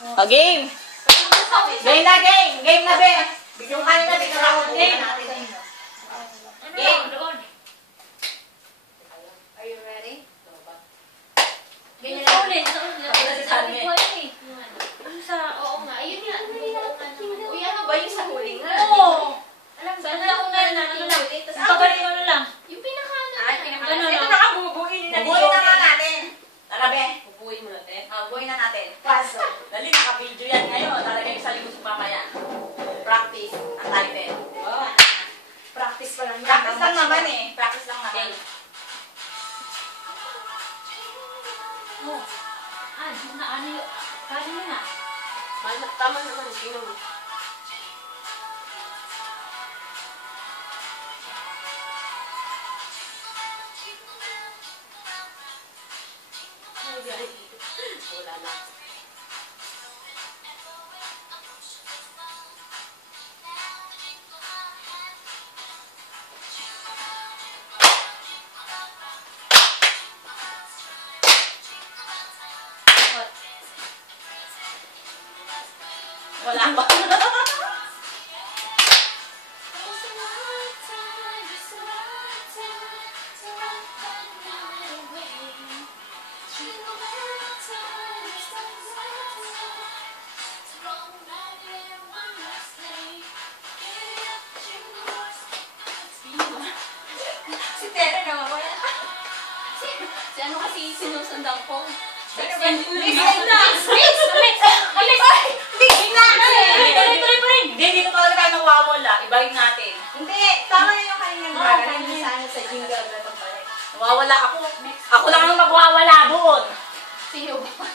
O, game! Game na, game! Game na, be! Yung kanina, bigyan ako game. Game! Are you ready? Ganyan lang ulit. Sabi ko Oo nga. Ayun nga. Uy, ano ba yung sa huli nga? Oo. Alam mo, Sana ako na natin huli. Pagaling ano lang. Yung pinaka-ano Ay, na. ano Ito lang. na ka, bubuin na nga natin. Tara, be. Bubuhin mo natin. Bubuin na natin. Paso. Dali, naka-video yan ngayon. Talaga yung sa likod sa mamaya. Practice ang title. Practice pa lang. Practice lang naman eh. Practice lang naman. Oh. Ah, na ano yun? Kano mo na? Tama naman. Tingnan mo. Wala na. Wala pa. Si Tere naman wala. Si ano kasi sinusundan ko? Mix na! Tuloy pa rin! Hindi, dito talaga tayo nawawala. Ibahin natin. Hindi, tama na yung kaninang dragon. Yung sa ano sa jingle na ito pala. Nawawala ako. Ako lang ang magwawala doon. Sino ba?